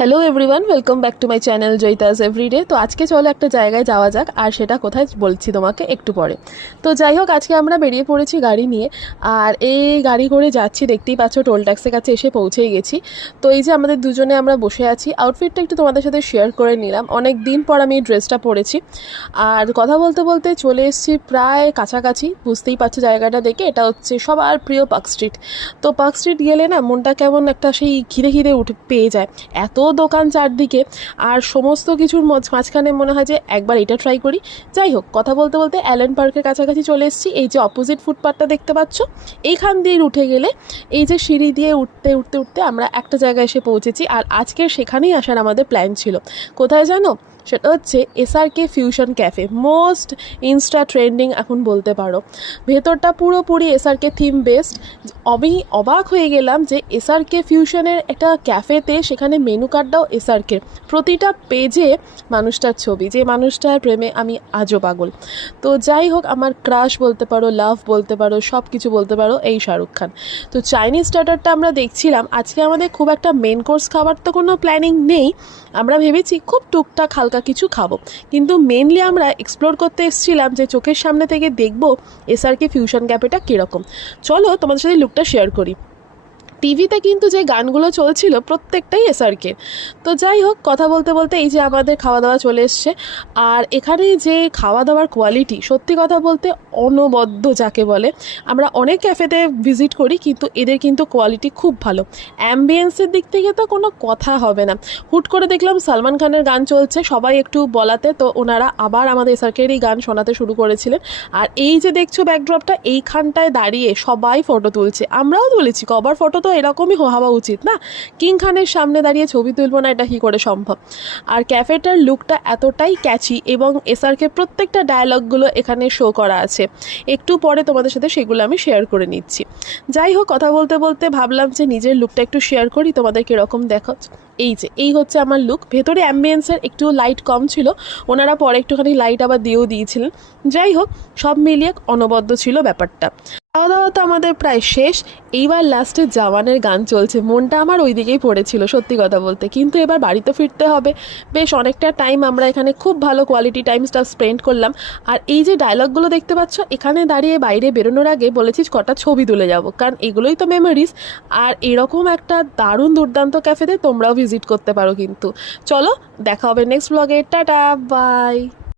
Hello everyone, welcome back to my channel Joyita's everyday. তো আজকে চলো একটা জায়গায় যাওয়া যাক, আর সেটা কোথায় বলছি তোমাকে একটু পরে। তো যাই হোক, আজকে আমরা বেরিয়ে পড়েছি গাড়ি নিয়ে, আর এই গাড়ি করে যাচ্ছি, দেখতেই পাচ্ছ টোল ট্যাক্সের কাছে এসে পৌঁছেই গেছি। তো এই যে আমাদের দুজনে আমরা বসে আছি, আউটফিটটা একটু তোমাদের সাথে শেয়ার করে নিলাম। অনেক দিন পর আমি এই ড্রেসটা পরেছি, আর কথা বলতে বলতে চলে এসেছি প্রায় কাছাকাছি। বুঝতেই পারছো জায়গাটা দেখে, এটা হচ্ছে সবার প্রিয় পার্ক স্ট্রিট। তো পার্ক স্ট্রিট গেলে না মনটা কেমন একটা সেই ঘিরে ঘিরে উঠে পেয়ে যায়, এত দোকান চারদিকে, আর সমস্ত কিছুর মাঝখানে মনে হয় যে একবার এটা ট্রাই করি। যাই হোক, কথা বলতে বলতে অ্যালেন পার্কের কাছাকাছি চলে এসেছি। এই যে অপোজিট ফুটপাথটা দেখতে পাচ্ছ, এইখান দিয়ে উঠে গেলে এই যে সিঁড়ি দিয়ে উঠতে উঠতে উঠতে আমরা একটা জায়গায় এসে পৌঁছেছি। আর আজকের সেখানেই আসার আমাদের প্ল্যান ছিল। কোথায় জানো? সেটা হচ্ছে SRK fusion cafe, most Insta trending এখন বলতে পারো। ভেতরটা পুরোপুরি এসআরকে থিম বেসড। আমি অবাক হয়ে গেলাম যে এসআরকে ফিউশনের একটা ক্যাফেতে সেখানে মেনু কার্ডটাও এসআরকে, প্রতিটা পেজে মানুষটার ছবি, যে মানুষটার প্রেমে আমি আজও পাগল। তো যাই হোক, আমার ক্রাশ বলতে পারো, লাভ বলতে পারো, সব কিছু বলতে পারো এই শাহরুখ খান। তো চাইনিজ স্টার্টারটা আমরা দেখছিলাম। আজকে আমাদের খুব একটা মেন কোর্স খাবার তো কোনো প্ল্যানিং নেই, আমরা ভেবেছি খুব টুকটাক হালকা কিছু খাবো, কিন্তু মেনলি আমরা এক্সপ্লোর করতে এসেছিলাম যে চোখের সামনে থেকে দেখবো এসআরকে ফিউশন ক্যাফেটা কীরকম। চলো তোমাদের সাথে লুকটা শেয়ার করি। টিভিতে কিন্তু যে গানগুলো চলছিল প্রত্যেকটাই এসআরকে। তো যাই হোক, কথা বলতে বলতে এই যে আমাদের খাওয়া দাওয়া চলে এসছে, আর এখানে যে খাওয়া দাওয়ার কোয়ালিটি, সত্যি কথা বলতে অনবদ্য যাকে বলে। আমরা অনেক ক্যাফেতে ভিজিট করি, কিন্তু এদের কিন্তু কোয়ালিটি খুব ভালো। অ্যাম্বিয়েন্সের দিক থেকে তো কোনো কথা হবে না। হুট করে দেখলাম সালমান খানের গান চলছে, সবাই একটু বলাতে তো ওনারা আবার আমাদের এসআরকেরই গান শোনাতে শুরু করেছিলেন। আর এই যে দেখছো ব্যাকড্রপটা, এইখানটায় দাঁড়িয়ে সবাই ফটো তুলছে, আমরাও তুলেছি। কভার ফটো তো এরকমই হওয়া উচিত না? কিং খানের সামনে দাঁড়িয়ে ছবি তুলবো না, এটা কী করে সম্ভব? আর ক্যাফেটার লুকটা এতটাই ক্যাচি, এবং এসআরকে প্রত্যেকটা ডায়ালগগুলো এখানে শো করা আছে। একটু পরে তোমাদের সাথে সেগুলো আমি শেয়ার করে নিচ্ছি। যাই হোক, কথা বলতে বলতে ভাবলাম যে নিজের লুকটা একটু শেয়ার করি, তোমাদের কীরকম দেখো। এই হচ্ছে আমার লুক। ভেতরে অ্যাম্বিয়েন্সের একটু লাইট কম ছিল, ওনারা পরে একটুখানি লাইট আবার দিয়েও দিয়েছিলেন। যাই হোক, সব মিলিয়ে অনবদ্য ছিল ব্যাপারটা। খাওয়া দাওয়া তো আমাদের প্রায় শেষ। এইবার লাস্টে জওয়ানের গান চলছে, মনটা আমার ওই দিকেই পড়েছিল সত্যি কথা বলতে। কিন্তু এবার বাড়িতে ফিরতে হবে। বেশ অনেকটা টাইম আমরা এখানে খুব ভালো কোয়ালিটি টাইমটা স্পেন্ড করলাম। আর এই যে ডায়লগগুলো দেখতে পাচ্ছ, এখানে দাঁড়িয়ে বাইরে বেরোনোর আগে বলেছিস কটা ছবি তুলে যাব, কারণ এগুলোই তো মেমোরিজ। আর এরকম একটা দারুণ দুর্দান্ত ক্যাফেতে তোমরাও ভিজিট করতে পারো কিন্তু। চলো, দেখা হবে নেক্সট ব্লগে। Tata, by.